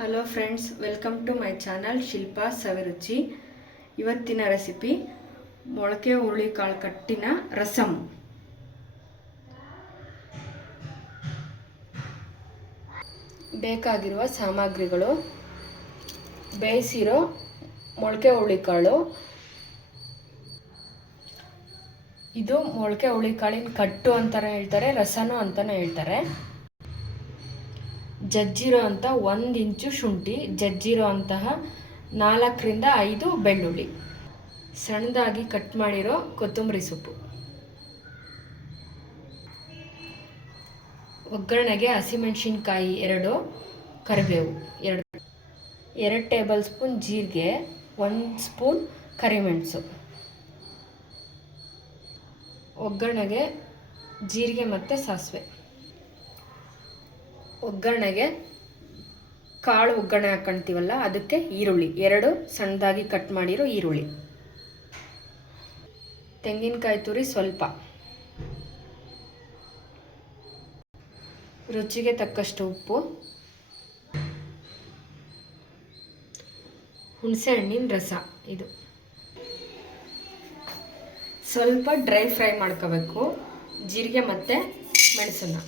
Hello friends, welcome to my channel Shilpa Saviruchi. ಇವತ್ತಿನ recipe ಮೊಳಕೆ ಹುರುಳಿಕಾಳು ಕಟ್ಟಿನ ರಸಮ್. ಬೇಕಾಗಿರುವ ಸಾಮಗ್ರಿಗಳು: ಬೇಯಿಸಿರೋ ಮೊಳಕೆ ಹುರುಳಿಕಾಳು. ಇದು ಮೊಳಕೆ ಹುರುಳಿಕಾಳಿನ ಕಟ್ಟು ಅಂತಾನೆ ಹೇಳ್ತಾರೆ, ರಸನೂ ಅಂತಾನೆ ಹೇಳ್ತಾರೆ. ಜಜ್ಜಿರೋ ಅಂಥ 1 ಇಂಚು ಶುಂಠಿ, ಜಜ್ಜಿರೋ ಅಂತಹ 4ರಿಂದ 5 ಬೆಳ್ಳುಳ್ಳಿ, ಸಣ್ಣದಾಗಿ ಕಟ್ ಮಾಡಿರೋ ಕೊತ್ತಂಬರಿ ಸೊಪ್ಪು. ಒಗ್ಗರಣೆಗೆ ಹಸಿಮೆಣಸಿನ್ಕಾಯಿ 2, ಕರಿಬೇವು 2 ಟೇಬಲ್ ಸ್ಪೂನ್ ಜೀರಿಗೆ, 1 ಸ್ಪೂನ್ ಕರಿಮೆಣಸು. ಒಗ್ಗರಣೆಗೆ ಜೀರಿಗೆ ಮತ್ತು ಸಾಸಿವೆ. ಒಗ್ಗರಣೆಗೆ ಕಾಳು ಒಗ್ಗರಣೆ ಹಾಕ್ಕೊಳ್ತೀವಲ್ಲ, ಅದಕ್ಕೆ ಈರುಳ್ಳಿ 2 ಸಣ್ಣದಾಗಿ ಕಟ್ ಮಾಡಿರೋ ಈರುಳ್ಳಿ, ತೆಂಗಿನಕಾಯಿ ತುರಿ ಸ್ವಲ್ಪ, ರುಚಿಗೆ ತಕ್ಕಷ್ಟು ಉಪ್ಪು, ಹುಣಸೆ ಹಣ್ಣಿನ ರಸ. ಇದು ಸ್ವಲ್ಪ ಡ್ರೈ ಫ್ರೈ ಮಾಡ್ಕೋಬೇಕು, ಜೀರಿಗೆ ಮತ್ತು ಮೆಣಸನ್ನು.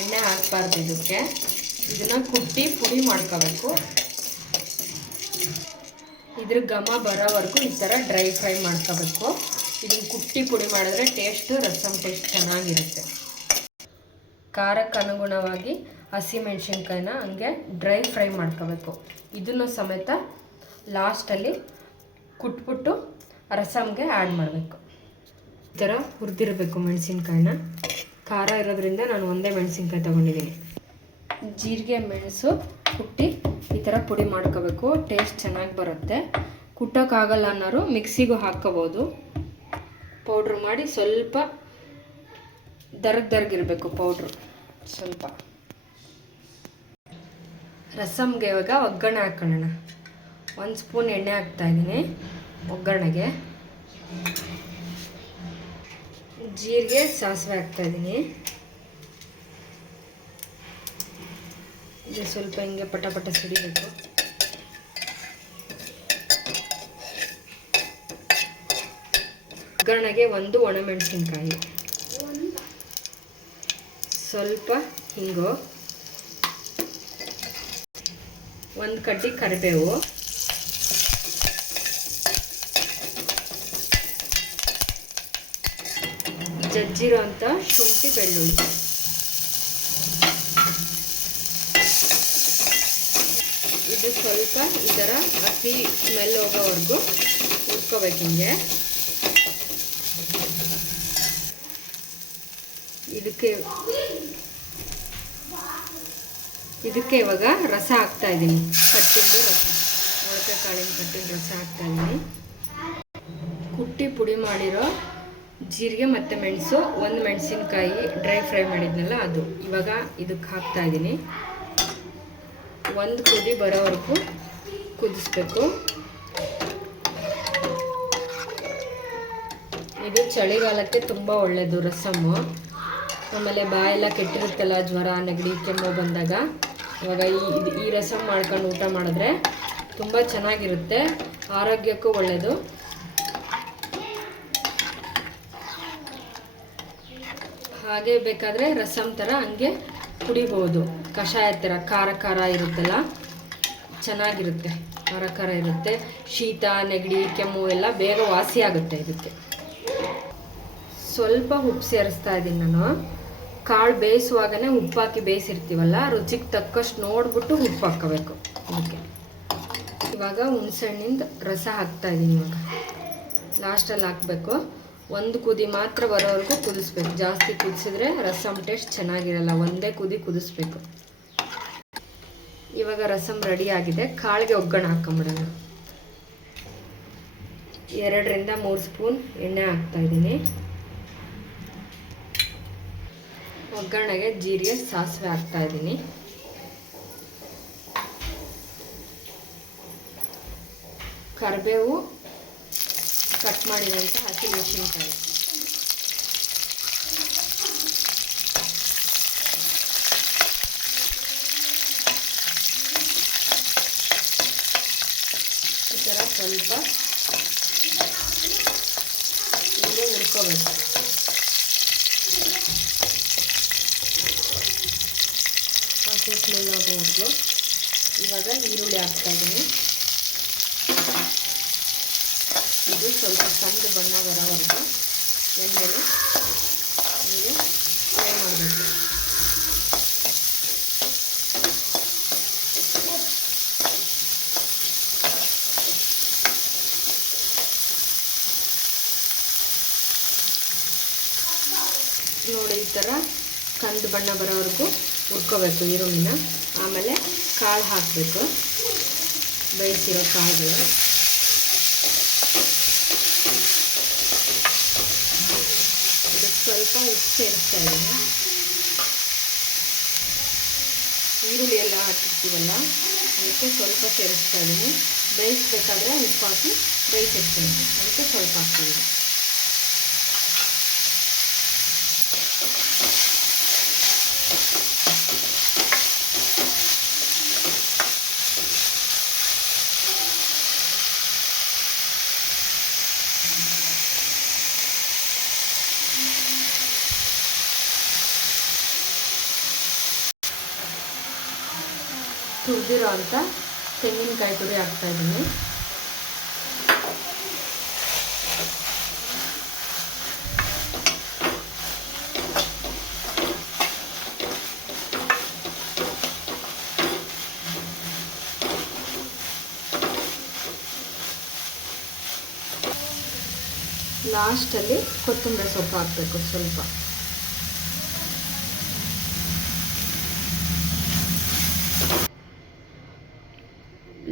ಎಣ್ಣೆ ಹಾಕಬಾರ್ದು ಇದಕ್ಕೆ. ಇದನ್ನು ಕುಟ್ಟಿ ಪುಡಿ ಮಾಡ್ಕೋಬೇಕು. ಇದ್ರ ಘಮ ಬರೋವರೆಗೂ ಈ ಥರ ಡ್ರೈ ಫ್ರೈ ಮಾಡ್ಕೋಬೇಕು. ಇದನ್ನು ಕುಟ್ಟಿ ಪುಡಿ ಮಾಡಿದ್ರೆ ರಸಮ್ ಟೇಸ್ಟ್ ಚೆನ್ನಾಗಿರುತ್ತೆ. ಖಾರಕ್ಕೆ ಅನುಗುಣವಾಗಿ ಹಸಿಮೆಣಸಿನ್ಕಾಯಿನ ಹಂಗೆ ಡ್ರೈ ಫ್ರೈ ಮಾಡ್ಕೋಬೇಕು. ಇದನ್ನು ಸಮೇತ ಲಾಸ್ಟಲ್ಲಿ ಕುಟ್ಬಿಟ್ಟು ರಸಮ್ಗೆ ಆ್ಯಡ್ ಮಾಡಬೇಕು. ಈ ಥರ ಹುರಿದಿರಬೇಕು ಮೆಣಸಿನ್ಕಾಯಿನ. ಖಾರ ಇರೋದ್ರಿಂದ ನಾನು ಒಂದೇ ಮೆಣಸಿನ್ಕಾಯಿ ತೊಗೊಂಡಿದ್ದೀನಿ. ಜೀರಿಗೆ ಮೆಣಸು ಕುಟ್ಟಿ ಈ ಥರ ಪುಡಿ ಮಾಡ್ಕೋಬೇಕು, ಟೇಸ್ಟ್ ಚೆನ್ನಾಗಿ ಬರುತ್ತೆ. ಕುಟ್ಟೋಕ್ಕಾಗಲ್ಲ ಅನ್ನೋರು ಮಿಕ್ಸಿಗೂ ಹಾಕ್ಕೋಬೋದು. ಪೌಡ್ರ್ ಮಾಡಿ ಸ್ವಲ್ಪ ದರಗಿರಬೇಕು ಪೌಡ್ರು. ಸ್ವಲ್ಪ ರಸಮ್ಗೆ ಇವಾಗ ಒಗ್ಗರಣೆ ಹಾಕೋಣ. 1 ಸ್ಪೂನ್ ಎಣ್ಣೆ ಹಾಕ್ತಾಯಿದ್ದೀನಿ ಒಗ್ಗರಣೆಗೆ. ಜೀರಿಗೆ ಸಾಸಿವೆ ಹಾಕ್ತಾಯಿದ್ದೀನಿ. ಇದು ಸ್ವಲ್ಪ ಹಿಂಗೆ ಪಟ ಸಿಡಿಬೇಕು. ಒಗ್ಗರಣೆಗೆ 1 ಒಣಮೆಣಸಿನ್ಕಾಯಿ, ಸ್ವಲ್ಪ ಹಿಂಗು, 1 ಕಡ್ಡಿ ಕರಿಬೇವು, ಜಜ್ಜಿರೋ ಅಂಥ ಶುಂಠಿ ಬೆಳ್ಳುಳ್ಳಿ. ಇದು ಸ್ವಲ್ಪ ಈ ಥರ ಹಸಿ ಸ್ಮೆಲ್ ಹೋಗೋವರೆಗೂ ಹುರ್ಕೋಬೇಕು. ಹಿಂಗೆ ಇದಕ್ಕೆ ಇವಾಗ ರಸ ಹಾಕ್ತಾಯಿದ್ದೀನಿ. ಕಟ್ಟಿದ್ದು ರಸ, ಮೊಳಕೆ ಕಾಳಿನ ಕಟ್ಟಿನ ರಸ ಹಾಕ್ತಾಯಿದ್ದೀನಿ. ಕುಟ್ಟಿ ಪುಡಿ ಮಾಡಿರೋ ಜೀರಿಗೆ ಮತ್ತು ಮೆಣಸು, 1 ಮೆಣಸಿನ್ಕಾಯಿ ಡ್ರೈ ಫ್ರೈ ಮಾಡಿದ್ನಲ್ಲ ಅದು ಇವಾಗ ಇದಕ್ಕೆ ಹಾಕ್ತಾಯಿದ್ದೀನಿ. 1 ಕುದಿ ಬರೋವರೆಗೂ ಕುದಿಸ್ಬೇಕು. ಇದು ಚಳಿಗಾಲಕ್ಕೆ ತುಂಬ ಒಳ್ಳೆಯದು ರಸಮ್ಮು. ಆಮೇಲೆ ಬಾಯೆಲ್ಲ ಕೆಟ್ಟಿರುತ್ತಲ್ಲ, ಜ್ವರ ನೆಗಡಿ ಕೆಮ್ಮು ಬಂದಾಗ ಇವಾಗ ಈ ರಸಮ್ ಮಾಡ್ಕೊಂಡು ಊಟ ಮಾಡಿದ್ರೆ ತುಂಬ ಚೆನ್ನಾಗಿರುತ್ತೆ, ಆರೋಗ್ಯಕ್ಕೂ ಒಳ್ಳೆಯದು. ಹಾಗೆ ಬೇಕಾದರೆ ರಸಮ್ ಥರ ಹಂಗೆ ಕುಡಿಬೋದು. ಕಷಾಯ ಥರ ಖಾರ ಇರುತ್ತಲ್ಲ, ಚೆನ್ನಾಗಿರುತ್ತೆ. ಖಾರ ಇರುತ್ತೆ. ಶೀತ ನೆಗಡಿ ಕೆಮ್ಮು ಎಲ್ಲ ಬೇಗ ವಾಸಿ ಆಗುತ್ತೆ. ಇದಕ್ಕೆ ಸ್ವಲ್ಪ ಉಪ್ಪು ಸೇರಿಸ್ತಾ ಇದ್ದೀನಿ ನಾನು. ಕಾಳು ಬೇಯಿಸುವಾಗನೇ ಉಪ್ಪು ಹಾಕಿ ಬೇಯಿಸಿರ್ತೀವಲ್ಲ, ರುಚಿಗೆ ತಕ್ಕಷ್ಟು ನೋಡಿಬಿಟ್ಟು ಉಪ್ಪು ಹಾಕ್ಕೋಬೇಕು. ಇದಕ್ಕೆ ಇವಾಗ ಹುಣಸೆ ಹಣ್ಣಿಂದ ರಸ ಹಾಕ್ತಾಯಿದ್ದೀನಿ. ಇವಾಗ ಲಾಸ್ಟಲ್ಲಿ ಹಾಕಬೇಕು. 1 ಕುದಿ ಮಾತ್ರ ಬರೋವರೆಗೂ ಕುದಿಸ್ಬೇಕು. ಜಾಸ್ತಿ ಕುದಿಸಿದ್ರೆ ರಸಮ್ ಟೇಸ್ಟ್ ಚೆನ್ನಾಗಿರಲ್ಲ. 1 ಕುದಿ ಕುದಿಸ್ಬೇಕು. ಇವಾಗ ರಸಮ್ ರೆಡಿ ಆಗಿದೆ. ಕಾಳಿಗೆ ಒಗ್ಗರಣೆ ಹಾಕ್ಕೊಂಬಿಡೋಣ. 2ರಿಂದ 3 ಸ್ಪೂನ್ ಎಣ್ಣೆ ಹಾಕ್ತಾಯಿದ್ದೀನಿ. ಒಗ್ಗರಣೆಗೆ ಜೀರಿಗೆ ಸಾಸಿವೆ ಹಾಕ್ತಾಯಿದ್ದೀನಿ. ಕರಿಬೇವು, ಕಟ್ ಮಾಡಿದಂಥ ಹಸಿಮೆಣಸಿನ್ಕಾಯಿ, ಹಸಿ ಸ್ಮೆಲ್ ಹೋಗೋವರೆಗೂ. ಇವಾಗ ಈರುಳ್ಳಿ ಹಾಕ್ತಾಯಿದ್ದೀನಿ. ಇದು ಸ್ವಲ್ಪ ಕಂದು ಬಣ್ಣ ಬರೋವರೆಗೂ ಎಣ್ಣೆಲಿ ಹೀಗೆ ಫ್ರೈ ಮಾಡಬೇಕು. ನೋಡಿ ಈ ಥರ ಕಂದು ಬಣ್ಣ ಬರೋವರೆಗೂ ಹುರ್ಕೋಬೇಕು ಈರುಳ್ಳಿನ. ಆಮೇಲೆ ಕಾಳು ಹಾಕಬೇಕು, ಬೇಯಿಸಿರೋ ಕಾಳುಗಳು. ಇದಕ್ಕೆ ಸ್ವಲ್ಪ ಉಪ್ಪು ಸೇರಿಸ್ತಾ ಇದ್ದೀನಿ. ಈರುಳ್ಳಿ ಎಲ್ಲ ಹಾಕಿರ್ತೀವಲ್ಲ ಅದಕ್ಕೆ ಸ್ವಲ್ಪ ಸೇರಿಸ್ತಾ ಇದ್ದೀನಿ. ಬೇಯಿಸ್ಬೇಕಾದ್ರೆ ಉಪ್ಪು ಹಾಕಿ ಬೇಯಿಸಿರ್ತೀನಿ, ಅದಕ್ಕೆ ಸ್ವಲ್ಪ ಹಾಕ್ತೀನಿ. ತುರಿದಿರೋ ಅಂತ ತೆಂಗಿನಕಾಯಿ ತುರಿ ಹಾಕ್ತಾಯಿದ್ದೀನಿ. ಲಾಸ್ಟಲ್ಲಿ ಕೊತ್ತಂಬರಿ ಸೊಪ್ಪು ಹಾಕಬೇಕು ಸ್ವಲ್ಪ.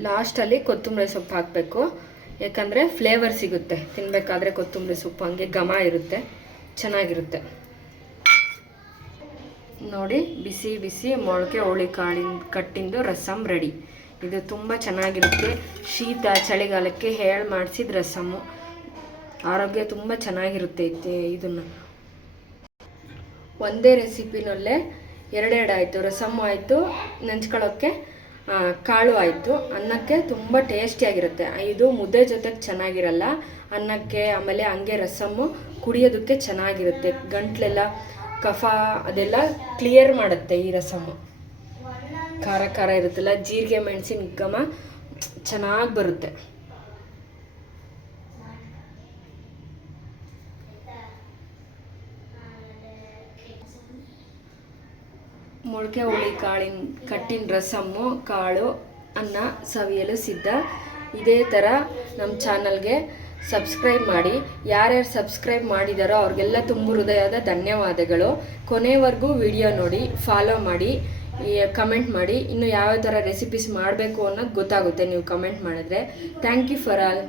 ಲಾಸ್ಟಲ್ಲಿ ಕೊತ್ತಂಬರಿ ಸೊಪ್ಪು ಹಾಕಬೇಕು, ಯಾಕಂದರೆ ಫ್ಲೇವರ್ ಸಿಗುತ್ತೆ ತಿನ್ನಬೇಕಾದ್ರೆ. ಕೊತ್ತಂಬರಿ ಸೊಪ್ಪು ಹಂಗೆ ಘಮ ಇರುತ್ತೆ, ಚೆನ್ನಾಗಿರುತ್ತೆ. ನೋಡಿ ಬಿಸಿ ಬಿಸಿ ಮೊಳಕೆ ಹುಳಿ ಕಾಳಿನ ಕಟ್ಟಿಂದು ರಸಮ್ ರೆಡಿ. ಇದು ತುಂಬ ಚೆನ್ನಾಗಿರುತ್ತೆ. ಶೀತ ಚಳಿಗಾಲಕ್ಕೆ ಹೇಳಿ ಮಾಡಿಸಿದ ರಸಮ್ಮು. ಆರೋಗ್ಯ ತುಂಬ ಚೆನ್ನಾಗಿರುತ್ತೆ. ಇದನ್ನು ಒಂದೇ ರೆಸಿಪಿನಲ್ಲೇ ಎರಡೆರಡು ಆಯಿತು. ರಸಮ್ಮು ಆಯಿತು, ನೆಂಚ್ಕೊಳ್ಳೋಕ್ಕೆ ಕಾಳು ಆಯಿತು. ಅನ್ನಕ್ಕೆ ತುಂಬ ಟೇಸ್ಟಿಯಾಗಿರುತ್ತೆ. ಇದು ಮುದ್ದೆ ಜೊತೆಗೆ ಚೆನ್ನಾಗಿರಲ್ಲ ಅನ್ನಕ್ಕೆ. ಆಮೇಲೆ ಹಂಗೆ ರಸಮ್ಮು ಕುಡಿಯೋದಕ್ಕೆ ಚೆನ್ನಾಗಿರುತ್ತೆ. ಗಂಟ್ಲೆಲ್ಲ ಕಫ ಅದೆಲ್ಲ ಕ್ಲಿಯರ್ ಮಾಡುತ್ತೆ ಈ ರಸಮ್ಮು. ಖಾರ ಖಾರ ಇರುತ್ತಲ್ಲ, ಜೀರಿಗೆ ಮೆಣಸಿನ ಘಮ ಚೆನ್ನಾಗಿ ಬರುತ್ತೆ. ಮೊಳಕೆ ಹುಳಿ ಕಾಳಿನ ಕಟ್ಟಿನ ರಸಮ್ಮು, ಕಾಳು, ಅನ್ನ ಸವಿಯಲು ಸಿದ್ಧ. ಇದೇ ಥರ ನಮ್ಮ ಚಾನಲ್ಗೆ ಸಬ್ಸ್ಕ್ರೈಬ್ ಮಾಡಿ. ಯಾರ್ಯಾರು ಸಬ್ಸ್ಕ್ರೈಬ್ ಮಾಡಿದಾರೋ ಅವ್ರಿಗೆಲ್ಲ ತುಂಬ ಹೃದಯದ ಧನ್ಯವಾದಗಳು. ಕೊನೆವರೆಗೂ ವಿಡಿಯೋ ನೋಡಿ, ಫಾಲೋ ಮಾಡಿ, ಕಮೆಂಟ್ ಮಾಡಿ. ಇನ್ನು ಯಾವ ಥರ ರೆಸಿಪೀಸ್ ಮಾಡಬೇಕು ಅನ್ನೋದು ಗೊತ್ತಾಗುತ್ತೆ ನೀವು ಕಮೆಂಟ್ ಮಾಡಿದ್ರೆ. Thank you for all.